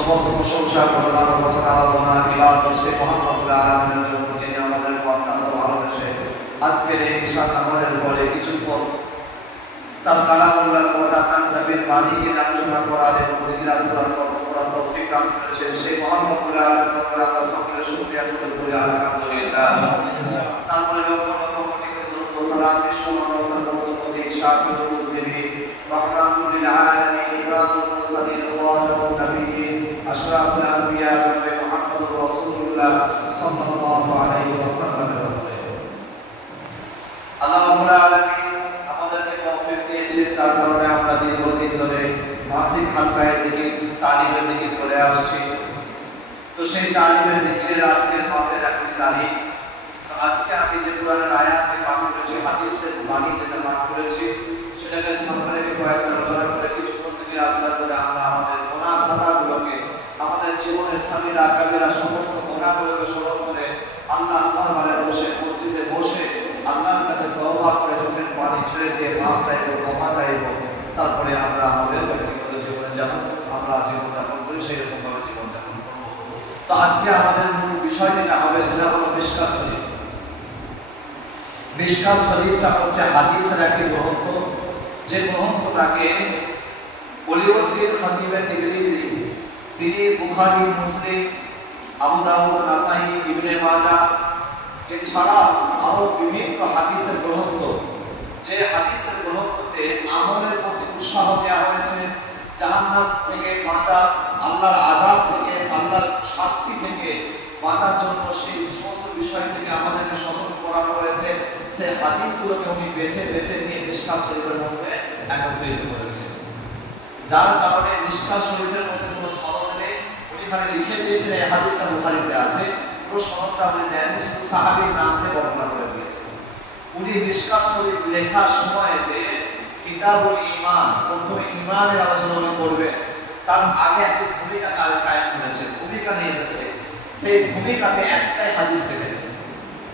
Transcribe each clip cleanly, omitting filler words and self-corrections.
সমস্ত প্রশংসা করলাম বসন আরাধনা ইবাদত সেই মহান রব্বুল আলামিনের জন্য যিনি আমাদের অত্যন্ত ভালোবেসে আজকের এই ঈশান নামাজের পরে কিছুক্ষণ তার কালামুল্লাহর কথা তার নবীর বাণীকে আলোচনা করার এবং জিকির আজকার করার তৌফিক দান করেছেন সেই মহান রব্বুল আলামিনের দরবারে আমরা সকলে শুকরিয়া স্মরণ করি আলহামদুলিল্লাহ। তারপরে লক্ষ লক্ষ কোটি কোটি দরুদ ও সালাম বিশ্ব মানবতার প্রতি শাফিউল মুসলিমিন রাহমাতুল লিল আলামিন ইমামুল মুরসালিন খাতামুন নবিয়্যিন আশরাফুল আম্বিয়া জনাবে মুহাম্মদুর রাসূলুল্লাহ সাল্লাল্লাহু আলাইহি ওয়াসাল্লাম। আল্লাহ রাব্বুল আলামিন আমাদেরকে তৌফিক দিয়েছেন, তার কারণে আমরা দীর্ঘদিন ধরে মাসিক হালকায়ে জিকির তালিমে জিকির করে আসছি। তো সেই তালিমে জিকিরের আজকের মাসের একটি তারিখ। তো আজকে আমি যে কোরআনের আয়াতে পাঠ করেছি, হাদিসের বাণী যেটা পাঠ করেছি, সেটাকে সামনে রেখে কয়েকটা আলোচনা করে কিছুক্ষণ থেকে আজকাল করে আমরা আমাদের গুনাহ খাতাগুলোকে, আমাদের জীবনের সামিরা কাবিরা সমস্ত গুনাহগুলোকে স্মরণ করে আল্লাহর দরবারে বসে মসজিদে বসে আল্লাহর কাছে তওবা করে চোখের পানি ছেড়ে দিয়ে মাফ চাইবো, ক্ষমা চাইবো। তারপরে আমরা আমাদের ব্যক্তিগত জীবনে যেমন আমরা জীবনযাপন করি সেই রকম ভাবে জীবনযাপন করবো। তো আজকে আমাদের মূল বিষয় যেটা হবে সেটা হলো মিশকাত শরীফ। মিশকাত শরীফটা হচ্ছে হাদিসের একটি গ্রন্থ, যে গ্রন্থটাকে ওলিউদ্দিন খতিব তিবরিজি তিনি বুখারী, মুসলিম, আবু দাউদ, নাসাই, ইবনে মাজাহ এছাড়া আরো বিভিন্ন হাদিসের গ্রন্থ, যে হাদিসের গ্রন্থতে আমলের প্রতি উৎসাহ দেওয়া হয়েছে, জাহান্নাম থেকে বাঁচা, আল্লাহর আযাব থেকে, আল্লাহর শাস্তি থেকে বাঁচার জন্য সেই সমস্ত বিষয় থেকে আমাদেরকে সতর্ক করানো হয়েছে। সেই হাদিসগুলোকে উনি বেছে বেছে নিয়ে মিশকাত শরীফের মধ্যে একত্রিত করেছেন, যার কারণে মিশকাত শরীফের মধ্যে কোনো সনদ নেই। উনি এখানে লিখে দিয়েছেন এই হাদিসটা বুখারীতে আছে, পুরো সনদটা উনি দেন শুধু সাহাবীর নাম দিয়ে বর্ণনা করে দিয়েছেন। উনি মিশকাত শরীফ লেখার সময়তে কিতাবুল ঈমান, প্রথমে ঈমানের আলোচনা উনি করবেন, তার আগে একটি ভূমিকা কায়েম করেছেন, ভূমিকা নিয়ে এসেছে। সেই ভূমিকাতে একটাই হাদিস রেখেছেন,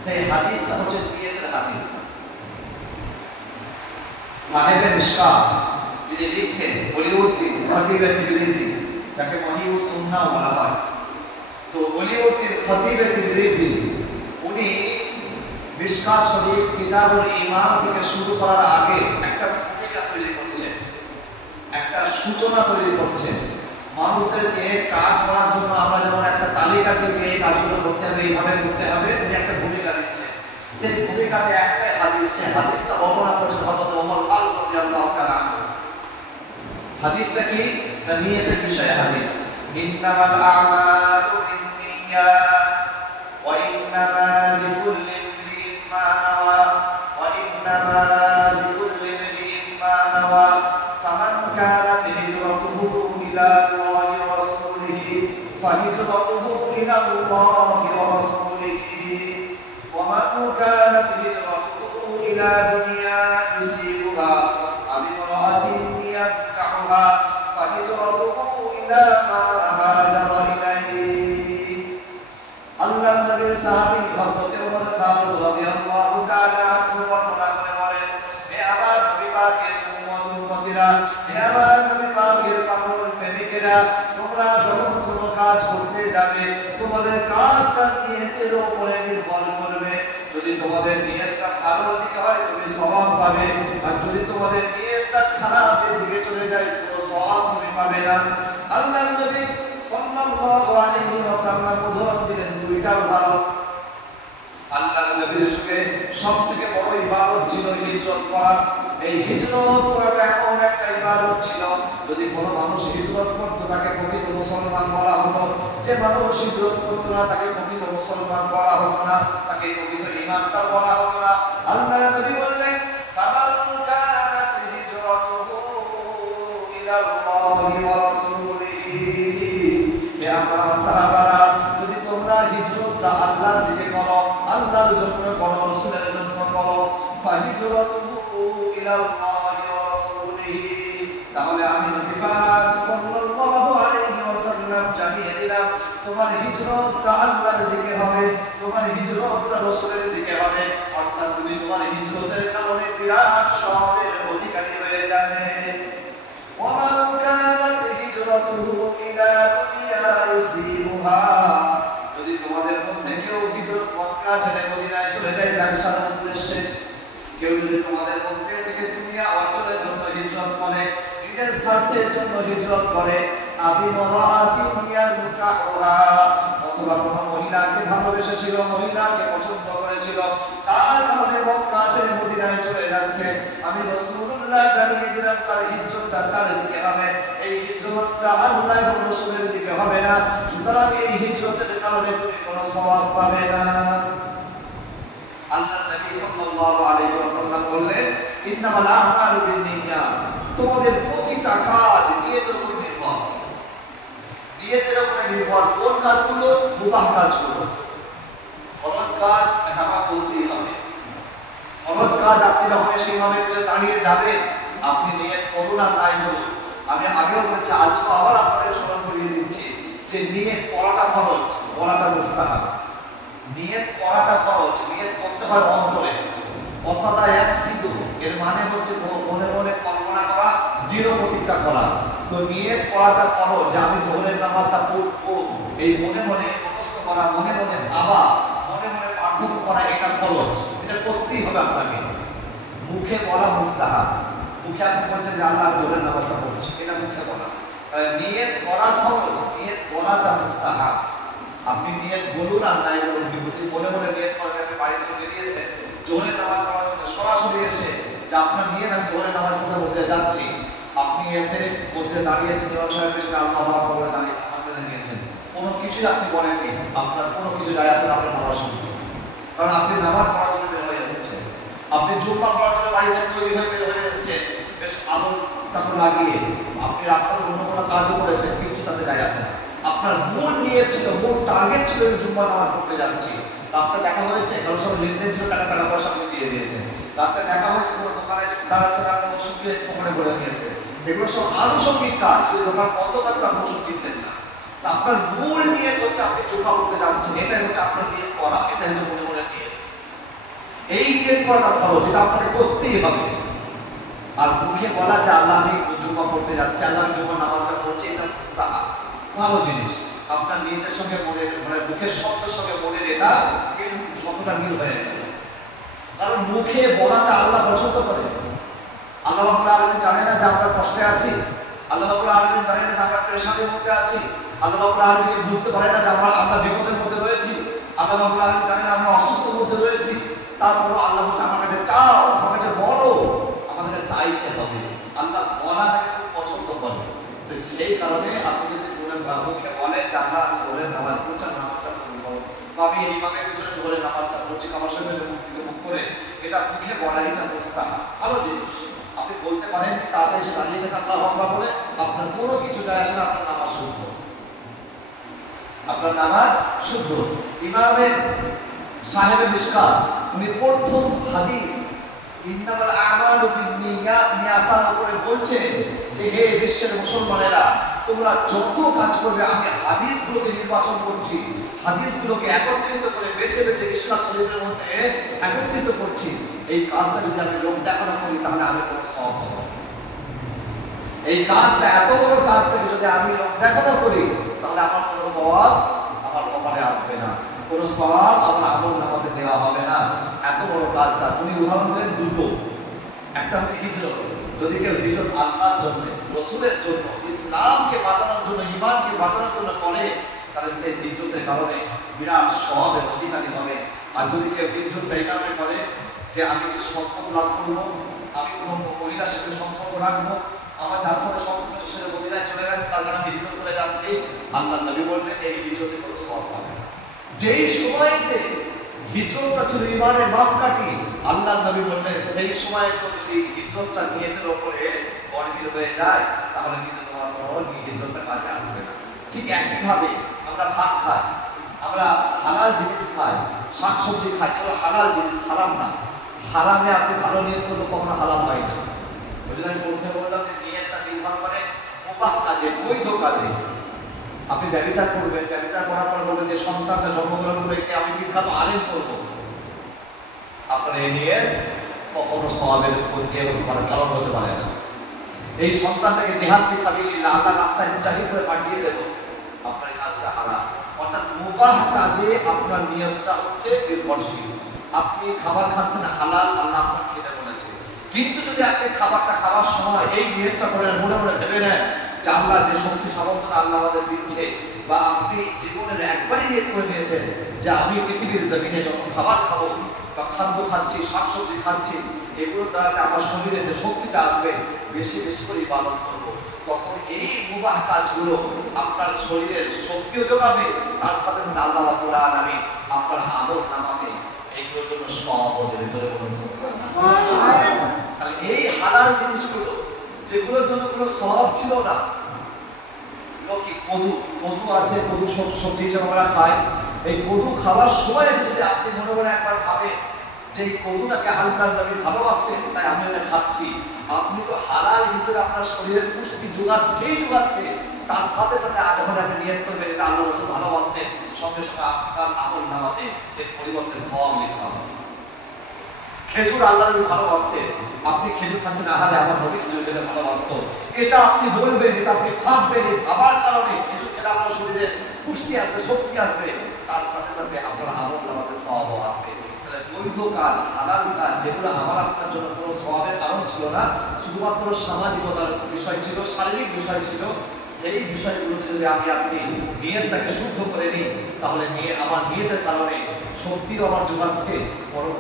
সেই হাদিসটা হচ্ছে নিয়তের হাদিস। সাহেবে মিশকাত যিনি লিখছেন ওলিউদ্দিন খতিব তিবরিজি, যাকে মহিউস সুন্নাহ বলা হয়। তো ওলিউদ্দিন খতিব তিবরিজি উনি মিশকাত শরীফ কিতাবুল ঈমান থেকে শুরু করার আগে একটা ভূমিকা তৈরি করছেন, একটা সূচনা তৈরি করছেন। মানুষদেরকে কাজ করার জন্য আমরা যেমন একটা তালিকা দিয়ে এই কাজগুলো করতে হবে, এইভাবে করতে হবে, উনি একটা ভূমিকা দিচ্ছেন। সেই ভূমিকাতে একটাই হাদিস, সেই হাদিসটা বর্ণনা করেছেন হযরত ওমর ফারুক রাদিয়াল্লাহু তাআলা। হাদিসটা কি? না নিয়তের বিষয়ে হাদিস। ইন্নামাল আ'মালু বিন্নিয়াত ওয়া ইন্নামা লিকুল্লি ইমরিইন মা নাওয়া ওয়া ইন্নামা লিকুল্লি ইমরিইন মা নাওয়া ফামান কানাত হিজরাতুহু ইলা আল্লাহি ওয়া রাসূলিহি ফাহিজরাতুহু ইলা আল্লাহি ওয়া রাসূলিহি ওয়া মান কানাত হিজরাতুহু ইলা দুনিয়া ইউসিবুহা আও ইমরাআতিন ইয়ানকাহুহা ফাহিজরাতুহু ইলা মা হাজারা ইলাইহি। আল্লাহর নবীর সাহাবী হযরত ওমর ফারুক রাদিয়াল্লাহু তাআলা আনহু বর্ণনা করে বলেন, হে আমার নবী পাকের উম্মতিরা, হে আমার নবী পাকের পাগল প্রেমিকেরা, তোমরা যখন কোনো কাজ করতে যাবে তোমাদের কাজটা নিয়তের উপরে নির্ভর করবে। যদি তোমাদের নিয়তটা ভালো দিকে হয় তুমি সওয়াব পাবে, আর যদি তোমাদের নিয়তটা খারাপের দিকে চলে যায় কোনো সওয়াব তুমি পাবে না। আল্লাহর নবী সাল্লাল্লাহু আলাইহি ওয়াসাল্লাম উদাহরণ দিলেন দুইটা উদাহরণ। আল্লাহর নবীর যুগে সবথেকে বড় ইবাদত ছিল হিজরত করা। এই হিজরত করাটা এমন একটা ইবাদত ছিল, যদি কোনো মানুষ হিজরত করতো তাকে প্রকৃত মুসলমান বলা হতো, যে মানুষ হিজরত করতো না তাকে প্রকৃত মুসলমান বলা হতো না, তাকে প্রকৃত ঈমানদার বলা হতো না। আল্লাহর নবী বললেন, ফামান কানাত হিজরাতুহু ইলাল্লাহি ওয়া রাসূলিহি, হে আমার সাহাবারা, যদি তোমরা হিজরতটা আল্লাহর দিকে করো, আল্লাহর জন্য করো, রাসূলের জন্য করো, ফাহিজরাতুহু ইলাল্লাহি ওয়া রাসূলিহি, তাহলে আমি নবী পাক সাল্লাল্লাহু আলাইহি ওয়াসাল্লাম জানিয়ে দিলাম তোমার হিজরতটা আল্লাহর দিকে হবে, তোমার হিজরতটা রাসূলের দিকে হবে, অর্থাৎ তুমি তোমার হিজরতের কারণে বিরাট সওয়াবের অধিকারী হয়ে যাবে। ওয়া মান কানাত হিজরাতুহু ইলা দুনিয়া ইউসিবুহা, যদি তোমাদের মধ্যে কেউ হিজরত মক্কা ছেড়ে মদিনায় চলে যায় ব্যবসার উদ্দেশ্যে, কেউ যদি তোমাদের মধ্যে থেকে দুনিয়া অর্জনের জন্য হিজরত করে, নিজের স্বার্থের জন্য হিজরত করে, অথবা কোনো মহিলাকে ভালোবেসেছিল, মহিলাকে পছন্দ করেছিল, তার কারণে মক্কা ছেড়ে মদিনায় চলে যাচ্ছে, আমি রাসূলুল্লাহ জানিয়ে দিলাম তার হিজরতটা তার দিকে হবে, এই হিজরতটা আল্লাহ এবং রাসূলের দিকে হবে না, সুতরাং এই হিজরতের কারণে তুমি কোনো সওয়াব পাবে না। আল্লাহ নবী সাল্লাল্লাহু আলাইহি ওয়াসাল্লাম বললেন, ইন্নামাল আমালু বিন্নিয়াত, তোমাদের প্রতিটা কাজ নিয়তের উপর নির্ভর। নিয়তের উপর নির্ভর কোন কাজগুলো? মুবাহ কাজগুলো। ফরজ কাজ এটা আমার করতেই হবে। ফরজ কাজ আপনি যখন সেইভাবে করে দাঁড়িয়ে যাবেন, আপনি নিয়ত করুন আর নাই বলুন। আমি আগেও বলেছি, আজকে আবার আপনাদের স্মরণ করিয়ে দিচ্ছি যে নিয়ত করাটা ফরজ, বলাটা মুস্তাহাব। নিয়ত করাটা ফরজ, নিয়ত করতে হয় অন্তরে। কসাদা ইয়াকসিদু, এর মানে হচ্ছে মনে মনে কল্পনা করা, দৃঢ় প্রতিজ্ঞা করা। তো নিয়ত করাটা ফরজ যে আমি যোহরের নামাজটা পড়বো, এই মনে মনে মুখস্থ করা, মনে মনে ভাবা, মনে মনে পার্থক্য করা, এটা ফরজ, এটা করতেই হবে আপনাকে। মুখে বলা মুস্তাহাব। মুখে আপনি বলছেন যে আল্লাহ যোহরের নামাজটা পড়ছি, এটা মুখে বলা। নিয়ত করা ফরজ, নিয়ত করাটা মুস্তাহাব। আপনি নিয়ত বলুন আর নাই বলুন, কিন্তু মনে মনে নিয়ত করেন আপনি বাড়ি থেকে বেরিয়েছেন জোহরের নামাজ পড়ার জন্য, সরাসরি এসে যে আপনার নিয়ত আমি জোহরের নামাজ পড়তে বসে যাচ্ছি, আপনি এসে বসে দাঁড়িয়েছেন, ইমাম সাহেবের সামনে আল্লাহু আকবার বলে দাঁড়িয়ে হাত মেলে নিয়েছেন, কোনো কিছুই আপনি বলেননি, আপনার কোনো কিছু যায় আসে না আপনার নামাজ শুনতে। কারণ আপনি নামাজ পড়ার জন্য বের হয়ে এসেছেন, আপনি জুম্মা পড়ার জন্য বাড়িতে তৈরি হয়ে বের হয়ে এসেছেন, বেশ আদর তাকে লাগিয়ে আপনি রাস্তাতে অন্য কোনো কাজও করেছেন, কিছু তাতে যায় আসে না। আপনার মূল নিয়ত ছিল, মূল টার্গেট ছিল জুম্মা নামাজ পড়তে যাচ্ছি। রাস্তায় দেখা হয়েছে, কারোর সঙ্গে লেনদেন ছিল, টাকা পয়সা আপনি দিয়ে দিয়েছেন। রাস্তায় দেখা হয়েছে, কোনো দোকানে তার সাথে আপনি ওষুধকে ওখানে বলে নিয়েছে। এগুলো সব আনুষঙ্গিক কাজ, যদি দোকান বন্ধ থাকবে আপনি ওষুধ কিনতেন না। আপনার মূল নিয়ত হচ্ছে আপনি জুম্মা পড়তে যাচ্ছেন, এটাই হচ্ছে আপনার নিয়ত করা, এটাই হচ্ছে মনে মনে নিয়ত। এই নিয়ত করাটা খরচ, এটা আপনাকে করতেই হবে। আর মুখে বলা যে আল্লাহ আমি জুম্মা পড়তে যাচ্ছি, আল্লাহ আমি জুম্মার নামাজটা পড়ছি, এটা মুস্তাহাব, ভালো জিনিস। আপনার নিয়তের সঙ্গে মনের, মানে মুখের শব্দের সঙ্গে মনের এটা শব্দটা মিল হয়ে গেল। কারণ মুখে বলাটা আল্লাহ পছন্দ করে। আল্লাহ রাব্বুল আলামিন জানে না যে আমরা কষ্টে আছি, আল্লাহ রাব্বুল আলামিন জানে না যে আমরা পেরেশানির মধ্যে আছি, আল্লাহ রাব্বুল আলামিন বুঝতে পারে না যে আমরা বিপদের মধ্যে রয়েছি, আল্লাহ রাব্বুল আলামিন জানে না আমরা অসুস্থর মধ্যে রয়েছি। তারপরও আল্লাহ বলছে আমার কাছে চাও, আমার কাছে বলো, আমাদের চাইতে হবে। আল্লাহ বলাটাকে খুব পছন্দ করে। তো সেই কারণে আপনি যদি মুখে বলেন যে আল্লাহ আমি জোহরের নামাজ পড়ছি, নামাজটা পড়বো, বা আমি এইভাবে জোহরের নামাজটা পড়ছি, আমার সঙ্গে মুখ থেকে মুখ করে, এটা মুখে বলা, এটা মুস্তাহাব, ভালো জিনিস। আপনি বলতে পারেন কি তাড়াতাড়ি এসে দাঁড়িয়ে গেছে আল্লাহু আকবার বলে, আপনার কোনো কিছু যায় আসে না, আপনার নামাজ শুদ্ধ, আপনার নামাজ শুদ্ধ। ইমামে সাহেবে মিশকাত উনি প্রথম হাদিস ইন্নামাল আমালু বিন্নিয়াত নিয়ে আসার উপরে বলছে যে হে বিশ্বের মুসলমানেরা, তোমরা যত কাজ করবে, আমি হাদিসগুলোকে নির্বাচন করছি, হাদিসগুলোকে একত্রিত করে বেছে বেছে ইসলাম শরীফের মধ্যে একত্রিত করছি। এই কাজটা যদি আমি লোক দেখানো করি তাহলে আমি কোনো সওয়াব পাবো। এই কাজটা, এত বড় কাজটাকে যদি আমি লোক দেখানো করি তাহলে আমার কোনো সওয়াব আমার কপালে আসবে না, কোনো সওয়াব আমার আমলনামাতে দেওয়া হবে না। এত বড় কাজটা উনি উদাহরণ দিলেন দুটো। একটা হচ্ছে হিজরত। যদি কেউ হিজরত আল্লাহর জন্য, রাসূলের জন্য, ইসলামকে বাঁচানোর জন্য, ঈমানকে বাঁচানোর জন্য করে, তাহলে সেই হিজরতের কারণে বিরাট সওয়াবের অধিকারী হবে। আর যদি কেউ হিজরত এই কারণে করে যে আমি কিছু সম্পর্ক লাভ করবো, আমি কোনো মহিলার সাথে সম্পর্ক রাখবো, আমার যার সাথে সম্পর্ক সেটা মদিনায় চলে গেছে, তার কারণে আমি হিজরত করে যাচ্ছি, আল্লাহর নবী বললেন এই হিজরতে কোনো সওয়াব পাবে না। যেই সময়তে হিজরতটা ছিল ঈমানের মাপকাঠি, আল্লাহর নবী বললেন সেই সময় তো যদি হিজরতটা নিয়তের উপরে গড়মিল হয়ে যায় তাহলে কিন্তু তোমার কোনো হিজরতটা কাজে আসবে না। ঠিক একই ভাবে আমরা ভাত খাই, আমরা হালাল জিনিস খাই, শাকসবজি খাই, যেগুলো হালাল জিনিস, হারাম না। হারামে আপনি ভালো নিয়ত করলে কখনো হালাল হয় না। ওই জন্য আমি বলতে বললাম যে নিয়তটা নির্ভর করে মুবাহ কাজে, বৈধ কাজে। আপনি ব্যভিচার করবেন, ব্যভিচার করার পর বলবেন যে সন্তানটা জন্মগ্রহণ করে আমি বিখ্যাত আলেম করব, আপনার এই নিয়ে কখনো সওয়াবের কারণ হতে পারে না। এই সন্তানটাকে জিহাদ ফি সাবিলিল্লাহ আল্লাহর রাস্তায় মুজাহিদ করে পাঠিয়ে দেব, আপনার কাজটা হারাম। অর্থাৎ মুবাহ কাজে আপনার নিয়তটা হচ্ছে নির্ভরশীল। আপনি খাবার খাচ্ছেন হালাল, আল্লাহ আপনাকে খেতে বলেছে, কিন্তু যদি আপনি খাবারটা খাওয়ার সময় এই নিয়তটা করে মনে মনে ভেবে নেন যে আল্লাহ যে শক্তি সামর্থ্য আল্লাহ আমাদের দিচ্ছে, বা আপনি জীবনের একবারই নিয়ত করে নিয়েছেন যে আমি পৃথিবীর জমিনে যত খাবার খাবো বা খাদ্য খাচ্ছি, শাকসবজি খাচ্ছি, এগুলোর দ্বারা আমার শরীরে যে শক্তিটা আসবে বেশি বেশি করে ইবাদত করবো, তখন এই মুবাহ কাজগুলো আপনার শরীরের শক্তিও যোগাবে, তার সাথে সাথে আল্লাহ রাব্বুল আলামিন আপনার আমল নামাতে এইগুলোর জন্য সওয়াবও দেবে। ধরে বলুন সুবহানাল্লাহ। তাহলে এই হালাল জিনিসগুলো যেগুলোর জন্য কোনো সওয়াব ছিল না, কি কদু আছে, কদু সবজি হিসেবে আমরা খাই, এই কদু খাওয়ার সময় যদি আপনি মনে মনে একবার ভাবেন যে এই কদুটাকে আল্লাহর নবী ভালোবাসতেন তাই আমি এটা খাচ্ছি, আপনি তো হালাল হিসেবে আপনার শরীরের পুষ্টি যোগাচ্ছে, তার সাথে সাথে যখন আপনি নিয়ত করবেন এটা আল্লাহ রাসূল ভালোবাসতেন, সঙ্গে সঙ্গে আপনার আমল নামাতে এর পরিবর্তে সওয়াব লেখা হবে। খেজুর আল্লাহর নবী ভালোবাসতেন, আপনি খেজুর খাচ্ছেন, আহারে আমার নবী খেজুর খেতে ভালোবাসতো, এটা আপনি বলবেন, এটা আপনি ভাববেন, এই ভাবার কারণে খেজুর খেলে আপনার শরীরে পুষ্টি আসবে, শক্তি আসবে, তার সাথে সাথে আপনার আমল নামাতে সওয়াবও আসবে। তাহলে বৈধ কাজ, হালাল কাজ যেগুলো আমার আপনার জন্য কোনো সওয়াবের কারণ ছিল না, শুধুমাত্র সামাজিকতার বিষয় ছিল, শারীরিক বিষয় ছিল, সেই বিষয়গুলোতে যদি আপনি নিয়তটাকে শুদ্ধ করে নিই, তাহলে আমার নিয়তের কারণে শক্তিও আমার যোগাচ্ছে,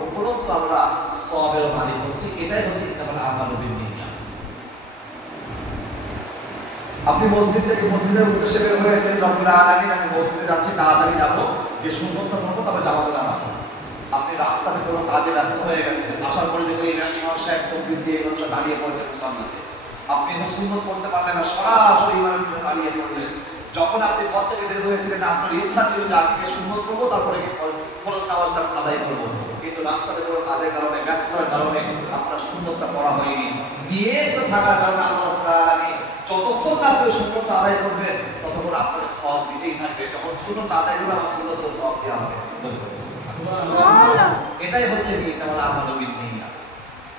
উপরন্তু আমরা সওয়াবের মালিক হচ্ছি। এটাই হচ্ছে ইন্নামাল আমালু বিন্নিয়াত। আপনি মসজিদ থেকে মসজিদের উদ্দেশ্যে বের হয়েছেন, রব্বুল আলামিন আমি মসজিদে যাচ্ছি, তাড়াতাড়ি যাবো, যে সুন্নতটা পড়বো, তবে জামাতে দাঁড়াবো। আপনি রাস্তাতে কোনো কাজে ব্যস্ত হয়ে গেছেন, আসার পরে যদি ইমাম সাহেব তাকবীর দিয়ে ইমাম দাঁড়িয়ে পড়েছেন মুসাল্লাতে, আপনি যে সুন্নত পড়তে পারলেন না, সরাসরি ইমামের দিকে দাঁড়িয়ে পড়লেন। যখন আপনি ঘর থেকে বের হয়েছিলেন আপনার ইচ্ছা ছিল যে আগে সুন্নত করবো, তারপরে ফরজ নামাজটা আদায় করবো, কিন্তু রাস্তাতে কোনো কাজের কারণে, ব্যস্ততার কারণে আপনার সুন্নতটা পড়া হয়নি। নিয়ত থাকার কারণে আল্লাহ রাব্বুল আলামিন যতক্ষণ না আপনি সুন্নতটা আদায় করবেন ততক্ষণ আপনাকে সওয়াব দিতেই থাকবে। যখন সুন্নতটা আদায় করবেন আমার সুন্নতের সওয়াব দেওয়া হবে। এটাই হচ্ছে ইন্নামাল আমালু বিন্নিয়াত,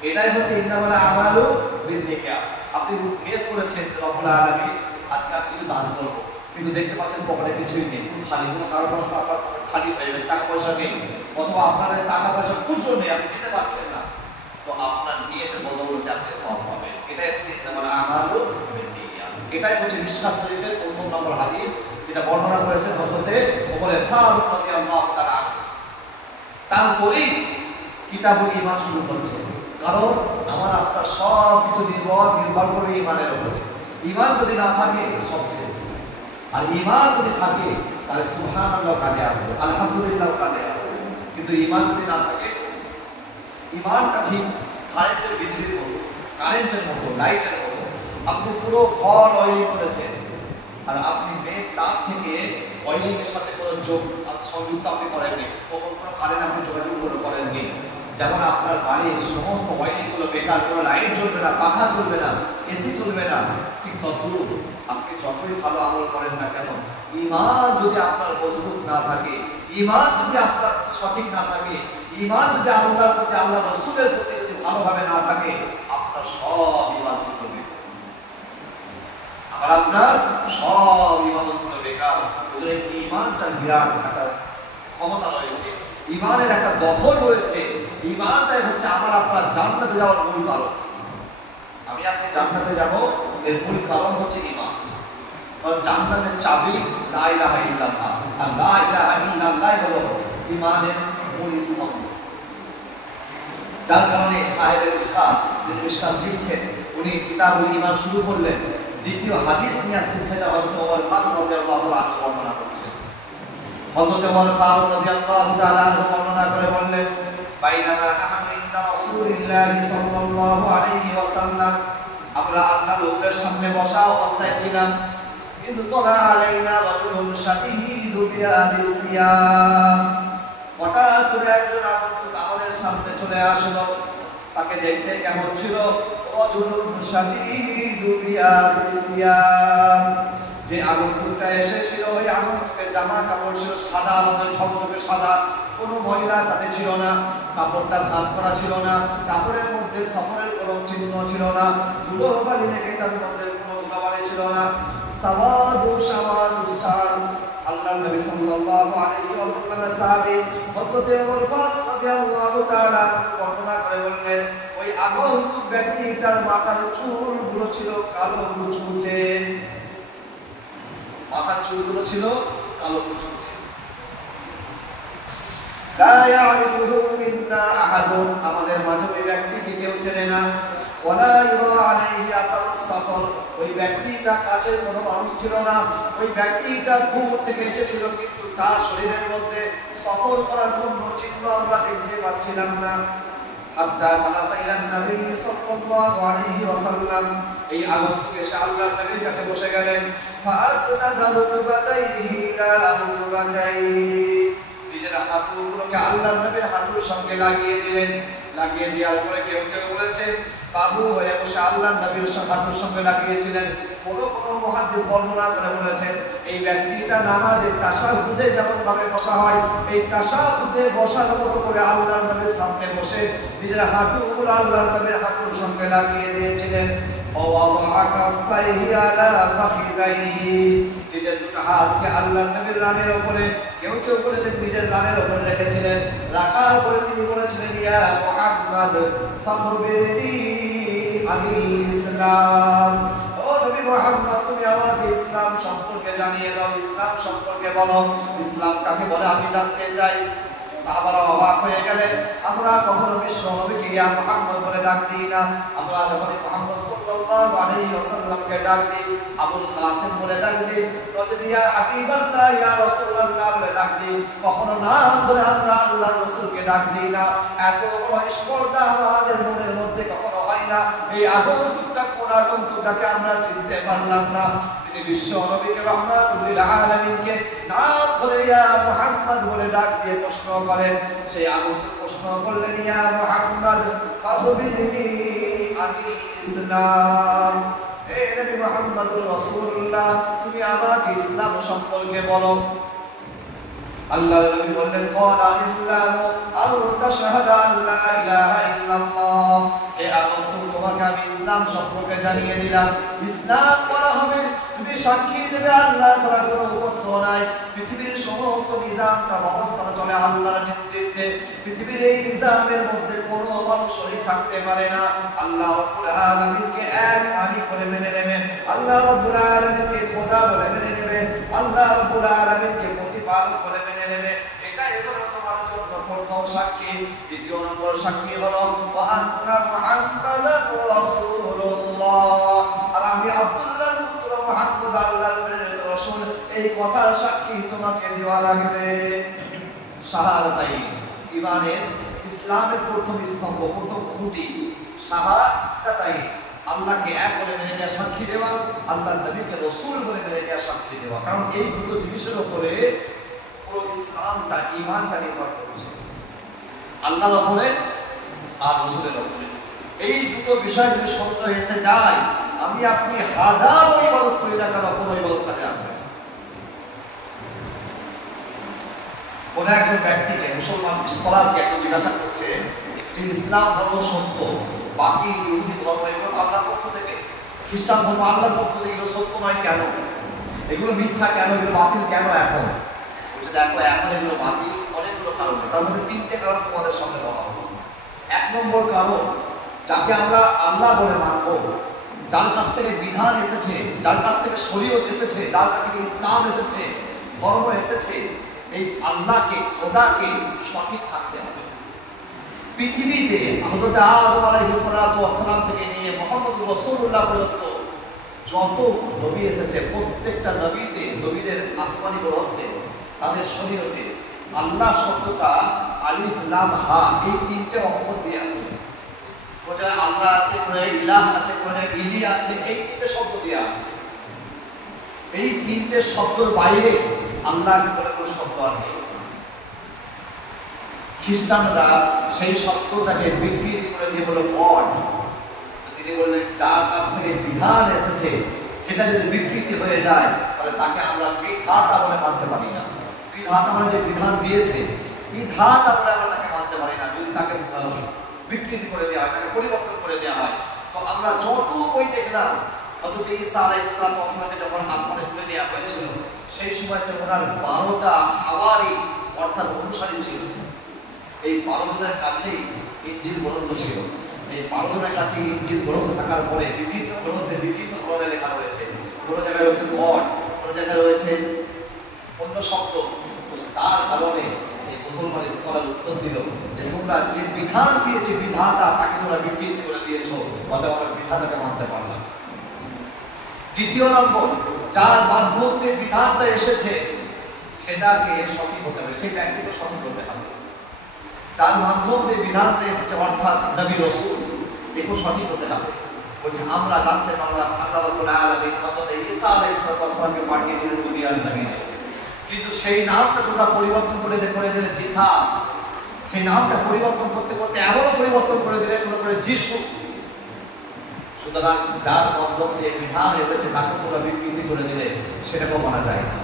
এটাই হচ্ছে ইন্নামাল আমালু বিন্নিয়াত। আপনি নিয়ত করেছেন যে রব্বুল আলামিন আজকে আমি কিছু দান করবো, কিন্তু দেখতে পাচ্ছেন পকেটে কিছুই নেই, খালি, কোনো কারণ আপনার খালি হয়ে গেছে, টাকা পয়সা নেই, অথবা আপনার টাকা পয়সা খুচরো নেই, আপনি দিতে পারছেন না, তো আপনার নিয়তের বদৌলতে আপনি সওয়াব পাবেন। এটাই হচ্ছে ইন্নামাল আমালু বিন্নিয়াত। এটাই হচ্ছে মিশকাত শরীফের ১৫ নম্বর হাদিস, যেটা বর্ণনা করেছেন হযরতে ওমর ফারুক রাদিয়াল্লাহু তাআলা। তারপরেই কিতাবুল ঈমান শুরু করছে, কারণ আমার আপনার সব কিছু নির্ভর করবে ঈমানের উপরে। ঈমান যদি না থাকে সব শেষ, আর ঈমান যদি থাকে তাহলে সুবহানাল্লাহ কাজে আসবে, আলহামদুলিল্লাহ কাজে আসবে। কিন্তু ঈমান যদি না থাকে, ঈমানটা ঠিক কারেন্টের বিজলির মতো, কারেন্টের মতো, লাইটের মতো। আপনি পুরো ঘর অয়েলিং করেছেন, আর আপনি মেন তার থেকে অয়েলিং এর সাথে কোনো সংযুক্ত আপনি করেননি, তখন কোনো কারেন্ট আপনি যোগাযোগ করেননি। যেমন আপনার বাড়ির সমস্ত ওয়াইরিং গুলো বেকার, কোনো লাইট জ্বলবে না, পাখা চলবে না, এসি চলবে না, ঠিক তদ্রূপ আপনি যতই ভালো আমল করেন না কেন, ঈমান যদি আপনার মজবুত না থাকে, ঈমান যদি আপনার সঠিক না থাকে, ঈমান যদি আল্লাহর প্রতি, আল্লাহ রাসূলের প্রতি যদি ভালোভাবে না থাকে, আপনার সব ইবাদতগুলো বেকার, আপনার সব ইবাদতগুলো বেকার। ওই ঈমানটার বিরাট একটা ক্ষমতা রয়েছে, ঈমানের একটা দখল রয়েছে। ঈমানটাই হচ্ছে আমার আপনার জান্নাতে যাওয়ার মূল কারণ। আমি আপনি জান্নাতে যাব এর মূল কারণ হচ্ছে ঈমান। কারণ জান্নাতের চাবি লা ইলাহা ইল্লাল্লাহ, আর লা ইলাহা ইল্লাল্লাহ হলো ঈমানের মূল স্তম্ভ। যার কারণে সাহেবের ইসকাত, যিনি ইসকাত লিখছেন, উনি কিতাবুল ঈমান শুরু করলেন, দ্বিতীয় হাদিস নিয়ে আসছেন, সেটা হযরত ওমর ফারুক রাদিয়াল্লাহু আনহু বর্ণনা করছেন। হযরত ওমর ফারুক রাদিয়াল্লাহু তাআলা আনহু বর্ণনা করে বললেন, বাইনামা নাহনু ইনদা রাসূলিল্লাহি সাল্লাল্লাহু আলাইহি ওয়াসাল্লাম, আমরা আল্লাহর রাসূলের সামনে বসা অবস্থায় ছিলাম। ইয তালা আলাইনা রাজুলুন শাদীদু বিয়াদিস সিয়াম, হঠাৎ করে একজন আগন্তুক আমাদের সামনে চলে আসলো। তাকে দেখতে কেমন ছিল? রাজুলুন শাদীদু বিয়াদিস সিয়াম, যে আগন্তুকটা এসেছিল ওই আগন্তুকের জামা কাপড় ছিল সাদা রঙের, ঝকঝকে সাদা, কোনো ময়লা তাতে ছিল না, কাপড়টা ভাঁজ করা ছিল না, কাপড়ের মধ্যে সফরের কোনো চিহ্ন ছিল না, ধুলোবালি লেগে তাদের মধ্যে কোনো ধুলোবালি ছিল না। সাওয়াদু শার, আল্লাহর নবী সাল্লাল্লাহু আলাইহি ওয়াসাল্লামের সাহাবী হযরত ওমর ফারুক রাদিয়াল্লাহু তাআলা বর্ণনা করে বললেন, ওই আগন্তুক ব্যক্তিটার মাথার চুলগুলো ছিল কালো কুচকুচে, মাথার চুলগুলো ছিল কালো কুচকুচে। লা ইয়ারিফুহু মিন্না আহাদুন, আমাদের মাঝে ওই ব্যক্তিকে কেউ চেনে না। ওয়ালা ইউরা আলাইহি আসারুস সাফর, ওই ব্যক্তিটা কাছের কোনো মানুষ ছিল না, ওই ব্যক্তিটা দূর থেকে এসেছিল, কিন্তু তার শরীরের মধ্যে সফর করার কোনো চিহ্ন আমরা দেখতে পাচ্ছিলাম না। হাত্তা জালাসা ইলান নবী সাল্লাল্লাহু আলাইহি ওয়াসাল্লাম, এই আগন্তুক এসে আল্লাহর নবীর কাছে বসে গেলেন। ফাআসনাদা রুকবাতাইহি ইলা রুকবাতাইহি, নিজের হাঁটুগুলোকে আল্লাহর নবীর হাঁটুর সঙ্গে লাগিয়ে দিলেন। লাগিয়ে দেওয়ার পরে কেউ কেউ বলেছে বাবু হয়ে বসে আল্লাহর নবীর হাঁটুর সঙ্গে লাগিয়েছিলেন। কোন কোন মুহাদ্দিস বর্ণনা করে বলেছেন এই ব্যক্তিটা নামাজে তাশাহুদে যেমন ভাবে বসা হয়, এই তাশাহুদে বসার মতো করে আল্লাহর নবীর সামনে বসে নিজের হাঁটুগুলো আল্লাহর নবীর হাঁটুর সঙ্গে লাগিয়ে দিয়েছিলেন। ওয়াদাআ কাফাইহি আলা ফাখিযাইহি, নিজের দুটো হাতকে আল্লাহর নবীর রানের উপরে, কেউ কেউ বলেছেন নিজের রানের উপরে রেখেছিলেন। রাখার পরে তিনি বলেছিলেন, ইয়া মুহাম্মদ ফাখবিরনি আনিল ইসলাম, ও নবী মুহাম্মদ তুমি আমাকে ইসলাম সম্পর্কে জানিয়ে দাও, ইসলাম সম্পর্কে বলো, ইসলাম কাকে বলে আমি জানতে চাই। সাহাবারা অবাক হয়ে গেলেন, আমরা কখনো বিশ্ব নবীকে ইয়া মুহাম্মদ বলে ডাক দিই না, আমরা যখন মুহাম্মদ সাল্লাল্লাহু আলাইহি ওয়াসাল্লামকে ডাক দিই আবুল কাসিম বলে ডাক দিই, নচেত ইয়া হাবিবাল্লাহ ইয়া রাসূলুল্লাহ বলে ডাক দিই, কখনো নাম ধরে আমরা আল্লাহর রাসূলকে ডাক দিই না। এত বড় স্পর্ধা আমাদের মনের মধ্যে কখনো হয় না। এই আগন্তুকটা কোন আগন্তুকটাকে আমরা চিনতে পারলাম না। তিনি বিশ্ব নবীকে রাহমাতুল লিল আলামিনকে নাম ধরে ইয়া মুহাম্মদ বলে ডাক দিয়ে প্রশ্ন করেন। সেই আগন্তুক প্রশ্ন করলেন, ইয়া মুহাম্মদ ফাখবিরনি আনিল ইসলাম, হে নবী মুহাম্মদুর রাসূলুল্লাহ তুমি আমাকে ইসলাম সম্পর্কে বলো। আল্লাহর নবী বললেন, ক্বালা ইসলামু আও তাশহাদু আল্লা ইলাহা ইল্লাল্লাহ, হে আগন্তুক তোমাকে আমি ইসলাম সম্পর্কে জানিয়ে দিলাম। ইসলাম বলা হবে তুমি সাক্ষী দেবে আল্লাহ ছাড়া কোনো উপাস্য নাই, পৃথিবীর সমস্ত নিজামটা ব্যবস্থা চলে আল্লাহর নেতৃত্বে, পৃথিবীর এই নিজামের মধ্যে কোনো মানুষ শরীক থাকতে পারে না। আল্লাহ রাব্বুল আলামিনকে এক মালিক করে মেনে নেবে, আল্লাহ রাব্বুল আলামিনকে খোদা বলে মেনে নেবে, আল্লাহ রাব্বুল আলামিনকে প্রতিপালক বলে মেনে নেবে। এটাই হলো তোমার জন্য প্রথম সাক্ষী। দ্বিতীয় নম্বর সাক্ষী হলো ওয়া আন্না মুহাম্মাদার রাসূলুল্লাহ, আর আমি আব্দুল্লাহর পুত্র মুহাম্মদ আল্লাহর প্রেরিত রাসূল, এই কথার সাক্ষী তোমাকে দেওয়া লাগবে। শাহাদাতাইন, ঈমানের ইসলামের প্রথম স্তম্ভ, প্রথম খুঁটি শাহাদাতাইন, আল্লাহকে এক বলে মেনে নেওয়া, সাক্ষী দেওয়া, আল্লাহর নবীকে রাসূল বলে মেনে নেওয়া, সাক্ষী দেওয়া। কারণ এই দুটো জিনিসের উপরে পুরো ইসলামটা, ঈমানটা নির্ভর করছে, আল্লাহর উপরে আর রাসূলের উপরে। এই দুটো বিষয় যদি সন্দেহ এসে যায়, আমি আপনি হাজারো ইবাদত করি না কেন, কোনো ইবাদত কাজে আসবে না। কোন একজন ব্যক্তিকে, মুসলমান স্কলারকে একজন জিজ্ঞাসা করছে যে ইসলাম ধর্ম সত্য, বাকি ইহুদি ধর্ম এগুলো আল্লাহর পক্ষ থেকে, খ্রিস্টান ধর্ম আল্লাহর পক্ষ থেকে, এগুলো সত্য নয় কেন, এগুলো মিথ্যা কেন, এগুলো বাতিল কেন? এখন বলছে দেখো এখন এগুলো বাতিল অনেকগুলো কারণে, তার মধ্যে তিনটে কারণ তোমাদের সামনে বলা হলো। এক নম্বর কারণ, যাকে আমরা আল্লাহ বলে মানবো, যার কাছ থেকে বিধান এসেছে, যার কাছ থেকে শরীয়ত এসেছে, যার কাছ থেকে ইসলাম এসেছে, ধর্ম এসেছে, এই আল্লাহকে, খোদাকে সঠিক থাকতে হবে। পৃথিবীতে হযরত আদম আলাইহিস সালাতু ওয়াস সালাম থেকে নিয়ে মুহাম্মদুর রাসূলুল্লাহ পর্যন্ত যত নবী এসেছে, প্রত্যেকটা নবীতে, নবীদের আসমানি গ্রন্থে, তাদের শরীয়তে আল্লাহ শব্দটা আলিফ লাম হা এই তিনটে অক্ষর দিয়ে আছে। কোথায় আল্লাহ আছে, কোথায় ইলাহ আছে, কোথায় ইলি আছে, এই তিনটে শব্দ দিয়ে আছে। এই তিনটে শব্দের বাইরে আল্লাহ বলে কোনো শব্দ আর নেই। খ্রিস্টানরা সেই শব্দটাকে বিকৃতি করে দিয়ে বলে গড। তিনি বললেন যার কাছ থেকে বিধান এসেছে সেটা যদি বিকৃতি হয়ে যায় তাহলে তাকে আমরা বিধাতা বলে মানতে পারি না। বিধাতা মানে যে বিধান দিয়েছে বিধান আমরা তাকে মানতে পারি না, যদি তাকে বিকৃতি করে দেওয়া হয়, তাকে পরিবর্তন করে দেওয়া হয়। তো আমরা যত বই দেখলাম, হযরত ঈসা আলাইহিস সালামকে যখন আসমানে তুলে নেওয়া হয়েছিল, সেই সময় তো ওনার 12টা হাওয়ারি অর্থাৎ অনুসারী ছিল। এই 12 জনের কাছেই ইনজিল গ্রন্থ ছিল। এই 12 জনের কাছে ইনজিল গ্রন্থ থাকার পরে বিভিন্ন গ্রন্থে বিভিন্ন ধরনের লেখা রয়েছে। কোনো জায়গায় রয়েছে গড, কোনো জায়গায় রয়েছে অন্য শব্দ। তার কারণে সেই মুসলমান স্কলার উত্তর দিল যে তোমরা যে বিধান দিয়েছে বিধাতা তাকে তোমরা বিকৃতি করে দিয়েছো, অতএব আমরা বিধাতাকে মানতে পারলাম। দ্বিতীয় নম্বর, যার মাধ্যমে বিধানটা এসেছে সেটাকে সঠিক হতে হবে, সেই ব্যক্তিকে সঠিক হতে হবে। যার মাধ্যমে বিধানটা এসেছে অর্থাৎ নবী রাসূল, একে সঠিক হতে হবে। বলছে আমরা জানতে পারলাম আল্লাহ রাব্বুল আলামিন হযরত ঈসা আলাইহিস সালামকে পাঠিয়েছিলেন দুনিয়ার জমিনে, কিন্তু সেই নামটা তোমরা পরিবর্তন করে দিলে জিসাস। সেই নামটা পরিবর্তন করতে করতে এমনও পরিবর্তন করে দিলে তোমরা করে যিশু। সুতরাং যার মাধ্যমে বিধান এসেছে তাকে তোমরা বিকৃতি করে দিলে সেটাকেও মানা যায় না।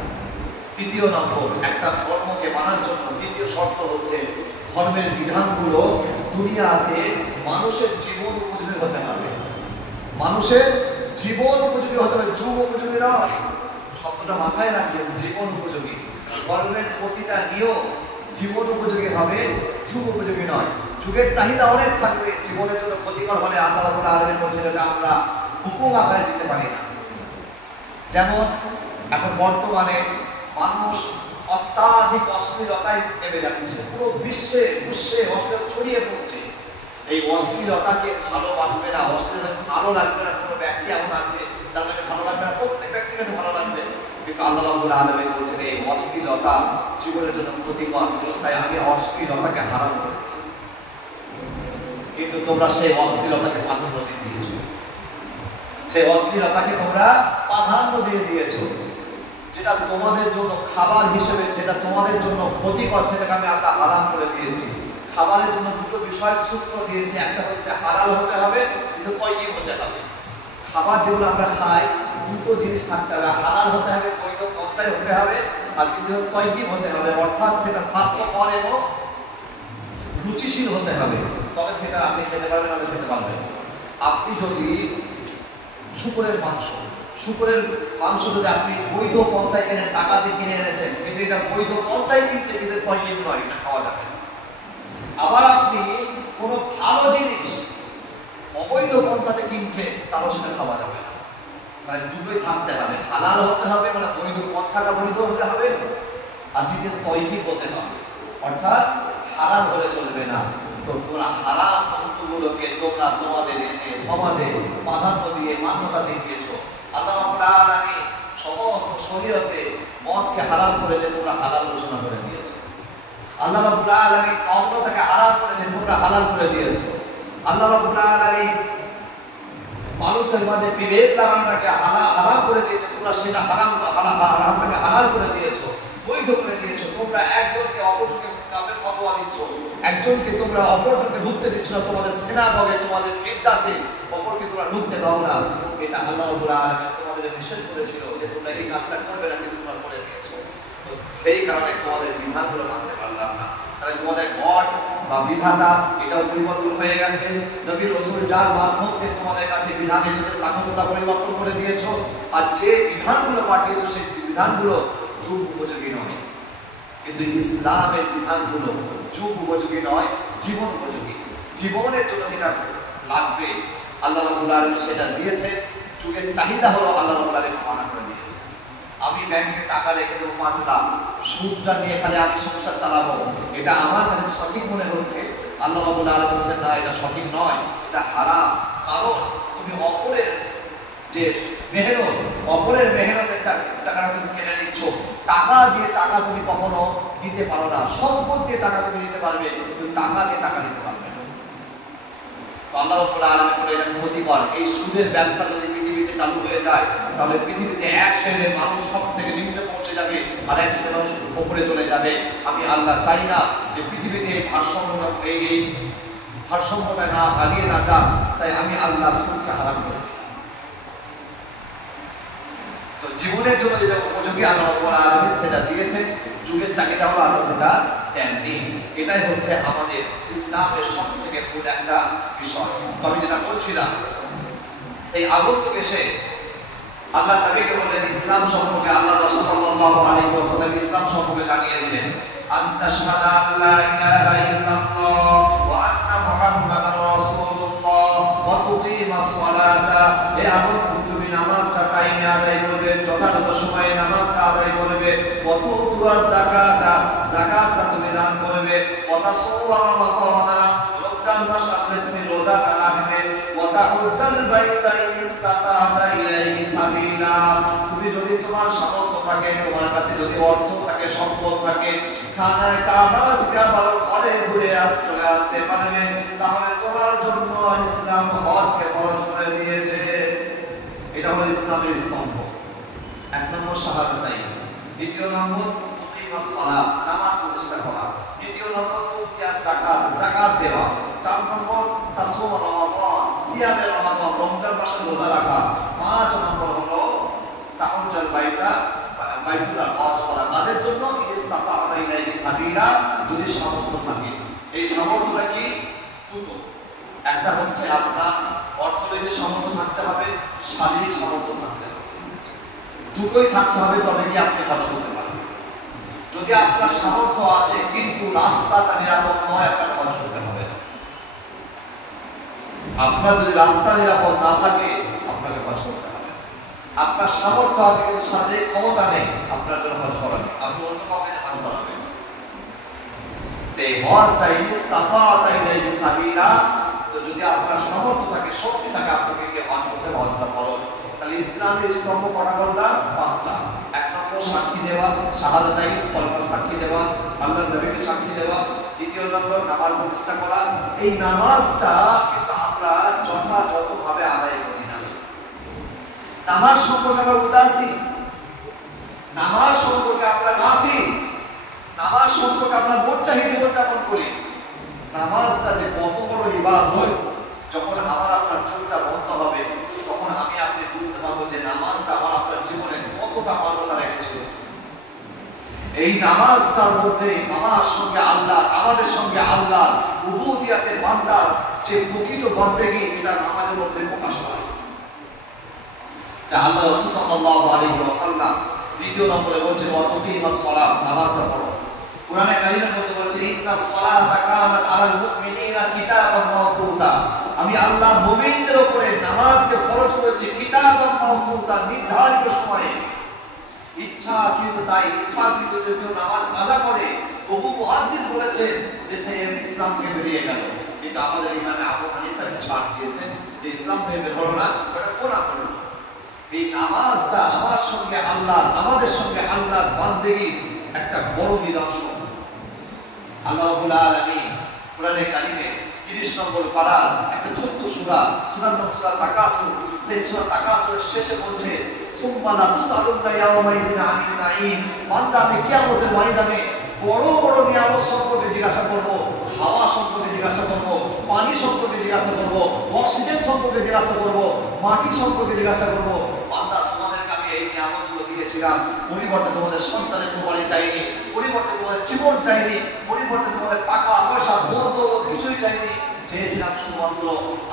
তৃতীয় নম্বর, একটা ধর্মকে মানার জন্য দ্বিতীয় শর্ত হচ্ছে ধর্মের বিধানগুলো দুনিয়াতে মানুষের জীবন উপযোগী হতে হবে। মানুষের জীবন উপযোগী হতে হবে, যুগ উপযোগী নয়। শব্দটা মাথায় রাখবেন, জীবন উপযোগী। ধর্মের প্রতিটা নিয়ম জীবন উপযোগী হবে, যুগ উপযোগী নয়। যুগের চাহিদা অনেক থাকবে, জীবনের জন্য ক্ষতিকর হলে আল্লাহ রাব্বুল আলামিন বলেছেন যে আমরা হুকুম আকারে দিতে পারি না। যেমন এখন বর্তমানে মানুষ অত্যাধিক অশ্লীলতায় নেমে যাচ্ছে, পুরো বিশ্বে অশ্লীলতা ছড়িয়ে পড়ছে। এই অশ্লীলতাকে ভালোবাসবে না, অশ্লীলতা ভালো লাগবে না, কোনো ব্যক্তি এমন আছে যার কাছে ভালো লাগবে না, প্রত্যেক ব্যক্তির কাছে ভালো লাগবে। কিন্তু আল্লাহ রাব্বুল আলামিন বলছেন এই অশ্লীলতা জীবনের জন্য ক্ষতিকর, তাই আমি অশ্লীলতাকে হারাম করি। কিন্তু তোমরা সেই অশ্লীলতাকে প্রাধান্য দিয়ে দিয়েছো, সেই অশ্লীলতাকে তোমরা প্রাধান্য দিয়ে দিয়েছো। যেটা তোমাদের জন্য খাবার হিসেবে, যেটা তোমাদের জন্য ক্ষতিকর, সেটাকে আমি আল্লাহ হারাম করে দিয়েছি। খাবারের জন্য দুটো বিষয় সূত্র দিয়েছি, একটা হচ্ছে হালাল হতে হবে, দ্বিতীয় তয়্যিব হতে হবে। খাবার যেগুলো আমরা খাই দুটো জিনিস থাকতে হবে, হালাল হতে হবে, বৈধ পন্থায় হতে হবে, আর দ্বিতীয় তয়্যিব হতে হবে, অর্থাৎ সেটা স্বাস্থ্যকর এবং রুচিশীল হতে হবে, তবে সেটা আপনি খেতে পারবেন, আপনি খেতে পারবেন। আপনি যদি শুকরের মাংস যদি আপনি বৈধ পন্থায় কিনে টাকা দিয়ে কিনে এনেছেন, কিন্তু এটা বৈধ পন্থায় কিনছে, কিন্তু তয়্যিব নয়, এটা খাওয়া যাবে না। আবার আপনি কোনো ভালো জিনিস অবৈধ পন্থাতে কিনছে, তারও সেটা খাওয়া যাবে না। মানে দুটোই থাকতে হবে, হালাল হতে হবে মানে বৈধ পন্থাটা বৈধ হতে হবে, আর দ্বিতীয় তয়্যিব হতে হবে, অর্থাৎ হারাম হলে চলবে না। তো তোমরা হারাম বস্তুগুলোকে তোমরা তোমাদের সমাজে প্রাধান্য দিয়ে মান্যতা দিয়ে দিয়েছো। আল্লাহ রাব্বুল আলামিন সমস্ত শরীয়তে মদকে হারাম করেছে, তোমরা হালাল ঘোষণা করে দিয়েছো। আল্লাহ রাব্বুল আলামিন অন্যটাকে হারাম করেছে, তোমরা হালাল করে দিয়েছো। আল্লাহ রাব্বুল আলামিন মানুষের মাঝে বিভেদ লাগানোটাকে হারাম করে দিয়েছে, তোমরা সেটা হারামটাকে হালাল করে দিয়েছো, বৈধ করে দিয়েছো। তোমরা একজনকে অপরজনকে কাফের ফতোয়া দিচ্ছ, একজনকে তোমরা অপরজনকে ঢুকতে দিচ্ছ না, তোমাদের সিনাগগে, তোমাদের গির্জাতে অপরকে তোমরা ঢুকতে দাও না। এটা আল্লাহ রাব্বুল আলামিন তোমাদের নিষেধ করেছিল যে তোমরা এই কাজটা করবে না, কিন্তু তোমরা করে দিয়েছো। তো সেই কারণে তোমাদের বিধানগুলো মানতে পারলাম না। তাহলে তোমাদের গড বা বিধাতা এটাও পরিবর্তন হয়ে গেছে। নবী রাসূল যার মাধ্যমে তোমাদের কাছে বিধান এসেছে তাকে তোমরা পরিবর্তন করে দিয়েছো, আর যে বিধানগুলো পাঠিয়েছো সেই বিধানগুলো যুগ উপযোগী নয়। কিন্তু ইসলামের বিধানগুলো যুগ উপযোগী নয়, জীবন উপযোগী। জীবনের জন্য যেটা লাগবে আল্লাহ রাব্বুল আলামিন সেটা দিয়েছে। যুগের চাহিদা হলো আল্লাহ রাব্বুল আলামিন মানা করে দিয়েছে। আমি ব্যাংকে টাকা রেখে দেবো 5 লাখ, সুদটা নিয়ে এখানে আমি সংসার চালাবো, এটা আমার কাছে সঠিক মনে হচ্ছে। আল্লাহ রাব্বুল আলামিন বলছেন না, এটা সঠিক নয়, এটা হারাম। কারণ তুমি অপরের যে মেহনত, অপরের মেহনতের টাকাটা তুমি কেড়ে নিচ্ছ। টাকা দিয়ে টাকা তুমি কখনো নিতে পারো না, সম্পদ দিয়ে টাকা তুমি নিতে পারবে, কিন্তু টাকা দিয়ে টাকা নিতে পারবে না। তো আল্লাহ রাব্বুল আলামিন বলে এটা ক্ষতিকর। এই সুদের ব্যবসা যদি পৃথিবীতে চালু হয়ে যায়, তাহলে পৃথিবীতে এক শ্রেণীর মানুষ সব থেকে নিম্নে পৌঁছে যাবে, আর এক শ্রেণীর মানুষ উপরে চলে যাবে। আমি আল্লাহ চাই না যে পৃথিবীতে এই ভারসাম্যটা না হারিয়ে না যাক, তাই আমি আল্লাহ সুদকে হারাম করি। তো জীবনের জন্য যেটা উপযোগী আল্লাহ রাব্বুল আলামিন সেটা দিয়েছে। যুগের চাহিদা হলো আমরা সেটা দেননি। এটাই হচ্ছে আমাদের ইসলামের সবথেকে মূল একটা বিষয়। তো আমি যেটা বলছিলাম, সেই আগন্তুক এসে আল্লাহ নবীকে বললেন ইসলাম সম্পর্কে, আল্লাহ রাসূল সাল্লাল্লাহু আলাইহি ওয়াসাল্লাম ইসলাম সম্পর্কে জানিয়ে দিলেন, আনতা শাহাদা আল্লা ইলাহা ইল্লাল্লাহ ওয়া আন্না মুহাম্মাদার রাসূলুল্লাহ ওয়া তুকিমাস সালাতা। এই আগন্তুক তুমি নামাজটা টাইমে আদায় করবে, যথাযথ সময়ে নামাজটা আদায় করবে, ওয়া তুতুয়াজ যাকাতা, যাকাতটা তুমি দান করবে, ওয়া তাসুমা রমাদানা, রমজান মাস আসলে তুমি রোজাটা রাখবে, ওয়া তাহুজ্জাল বাইতা ইন ইসতাতা ইলাইহি সাবিলা। তুমি যদি তোমার সামর্থ্য থাকে, তোমার কাছে যদি অর্থ থাকে, সম্পদ থাকে, খানায় কাবা থেকে আবার ঘরে ঘুরে চলে আসতে পারবে, তাহলে তোমার জন্য ইসলাম হজকে ফরজ করে দিয়েছে। এটা হলো ইসলামের স্তম্ভ। এক নম্বর শাহাদাতাই, দ্বিতীয় নম্বর তুকিমাস সালাত, নামাজ প্রতিষ্ঠা করা, তৃতীয় নম্বর তুতিয়াস যাকাত, যাকাত দেওয়া, চার নম্বর তাসুম রমাদান, সিয়ামে রমাদান, রমজান মাসে রোজা রাখা, পাঁচ নম্বর হলো তাহুজ্জুল বাইতা, বাইতুল্লাহ হজ করা। তাদের জন্য ইসতাতা ইলাইহি সাবিলা, যদি সামর্থ্য থাকে। এই সামর্থ্যটা কি? দুটো। একটা হচ্ছে আপনার অর্থনৈতিক সামর্থ্য থাকতে হবে, শারীরিক সামর্থ্য থাকতে হবে, দুটোই থাকতে হবে, তবে কি আপনি হজ করতে পারবেন। যদি আপনার সামর্থ্য আছে কিন্তু রাস্তাটা নিরাপদ নয়, আপনাকে হজ করতে হবে না। আপনার যদি রাস্তা নিরাপদ না থাকে, আপনাকে হজ করতে হবে। আপনার সামর্থ্য আছে কিন্তু শারীরিক ক্ষমতা নেই, আপনার জন্য হজ করাবে, আপনি অন্য কাউকে হজ করাবেন। তে হজটা ইসতাতা ইলাইহি সাবিলা, তো যদি আপনার সামর্থ্য থাকে, শক্তি থাকে, আপনাকে কি হজ করতে, হজটা করুন। তাহলে ইসলামের স্তম্ভ কটা করলাম? পাঁচটা। এক নম্বর সাক্ষী দেওয়া, শাহাদাতাই, কলমার সাক্ষী দেওয়া, আল্লাহর নবীকে সাক্ষী দেওয়া। দ্বিতীয় নম্বর নামাজ প্রতিষ্ঠা করা। এই নামাজটা কিন্তু আমরা যথাযথভাবে আদায় করি না। নামাজ সম্পর্কে আমরা উদাসীন, নামাজ সম্পর্কে আমরা গাফিল, নামাজ সম্পর্কে আমরা মোরচাহি জীবনযাপন করি। নামাজটা যে কত বড় ইবাদত, যখন আমার আপনার চোখটা বন্ধ হবে, তখন আমি আপনি বুঝতে পারবো যে নামাজটা আমার আপনার জীবনে কতটা মান্যতা রেখেছিল। এই নামাজটার মধ্যে আমার সঙ্গে আল্লাহ, আমাদের সঙ্গে আল্লাহ উবুদিয়াতের বান্দার যে প্রকৃত বন্দেগী, এটা নামাজের মধ্যে প্রকাশ হয়। তা আল্লাহ রাসূল সাল্লাল্লাহু আলাইহি ওয়াসাল্লাম দ্বিতীয় নম্বরে বলছেন ওয়া তুকিমাস সালাত, নামাজটা পড়ো। কোরআনে কারীমের মধ্যে বলছে ইন্নাস সালাতা কানাত আলাল মুমিনিনা কিতাবান মাওকুতা, আমি আল্লাহ মুমিনদের উপরে নামাজকে ফরজ করেছি কিতাবান মাওকুতা, নির্ধারিত সময়ে। ইচ্ছাকৃত যদি কেউ নামাজ কাজা করে, বহু মুহাদ্দিস বলেছেন যে সে ইসলাম থেকে বেরিয়ে গেল। কিন্তু আমাদের ইমাম আবু হানিফা ছাড় দিয়েছেন যে ইসলাম থেকে বের হলো না, ওটা কোরআন করলো। এই নামাজটা আমার সঙ্গে আল্লাহ, আমাদের সঙ্গে আল্লাহর বান্দেগী একটা বড় নিদর্শন। আল্লাহ রাব্বুল আলামিন কোরআনে কারীমে 30 নম্বর পারার একটা ছোট্ট সূরা, সূরার নাম সূরা তাকাসুর। সেই সূরা তাকাসুরের শেষে বলছে সুম্মা লা তুসআলুনা ইয়াওমা ইযিন আনিন নাঈম, বান্দা আমি কিয়ামতের ময়দানে বড় বড় নিয়ামত সম্পর্কে জিজ্ঞাসা করব, হাওয়া সম্পর্কে জিজ্ঞাসা করব, পানি সম্পর্কে জিজ্ঞাসা করব, অক্সিজেন সম্পর্কে জিজ্ঞাসা করব, মাটি সম্পর্কে জিজ্ঞাসা করব। বান্দা তোমাদেরকে আমি এই নিয়ামতগুলো দিয়েছিলাম, পরিবর্তে তোমাদের সন্তানের কোরবানি চাইনি, পরিবর্তে তোমাদের জীবন চাইনি, পরিবর্তে তোমাদের টাকা পয়সা ধন দৌলত কিছুই চাইনি, চেয়েছিলাম শুধুমাত্র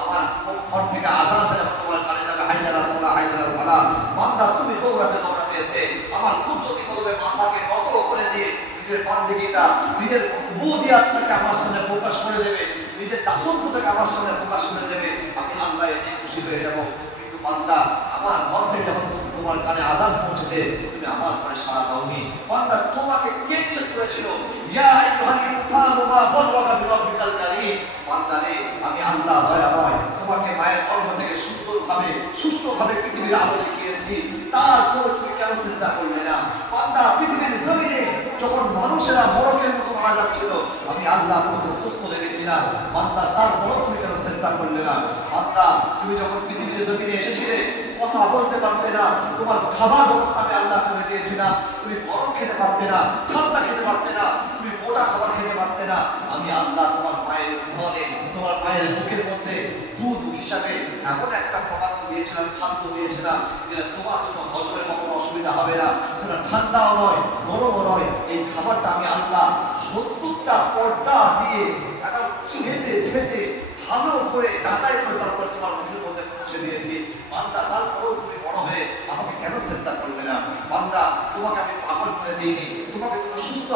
আমার ঘর থেকে আযান হলে তোমার কানে যাবে হাইদারাস সালাহ হাইদারাল ফালা। বান্দা তুমি দৌড়াতে দৌড়াতে এসে আমার কুদরতি কদমে মাথাকে নত করে দিয়ে নিজের বান্দেগীটা, নিজের উবুদিয়াতটাকে আমার সামনে প্রকাশ করে দেবে, নিজের দাসত্বটাকে আমার সামনে প্রকাশ করে দেবে, আমি আল্লাহ এতে খুশি হয়ে যাব। কিন্তু বান্দা আমার ঘর থেকে যখন তোমার কানে আযান পৌঁছেছে, তুমি আমার ঘরে সাড়া দাওনি। বান্দা তোমাকে কে চেক করেছিল? ইয়া আইয়ুহাল ইনসানু মা গররাকা বিরাব্বিকাল কারীম। বান্দা রে, আমি আল্লাহ দয়াময়, তোমাকে মায়ের গর্ভ থেকে সুন্দরভাবে সুষ্ঠুভাবে পৃথিবীর আলো দেখিয়েছি, তারপর তুমি কেন সিজদা করলে না? বান্দা পৃথিবীর জমিনে যখন মানুষেরা মরকের মতো মারা যাচ্ছিল, আমি আল্লাহ তোমাকে সুস্থ রেখেছিলাম, বান্দা তারপর তুমি কেন সিজদা করলে না? বান্দা তুমি যখন পৃথিবীর জমিনে এসেছিলে, কথা বলতে পারতে না, তোমার খাবার ব্যবস্থা আমি আল্লাহ করে দিয়েছিলাম, তুমি গরম খেতে পারতে না, ঠান্ডা খেতে পারতে না, তুমি মোটা খাবার খেতে পারতে না, আমি আল্লাহ তোমার মায়ের স্তনে, তোমার মায়ের মুখের মধ্যে দুধ হিসাবে এমন একটা পদার্থ দিয়েছিলাম, খাদ্য দিয়েছিলাম, যেটা তোমার জন্য হজমের কখনো অসুবিধা হবে না, সেটা ঠান্ডাও নয় গরমও নয়। এই খাবারটা আমি আল্লাহ 70টা পর্দা দিয়ে একটা ছেঁচে ভালো করে যাচাই করে তারপর তোমার মুখের মধ্যে পৌঁছে দিয়েছি। বান্দা, তারপরেও তুমি বড় হয়ে আমাকে কেন চেষ্টা করবে না? বান্দা, তোমাকে আমি পাগল করে দিইনি, তোমাকে তুমি সুস্থ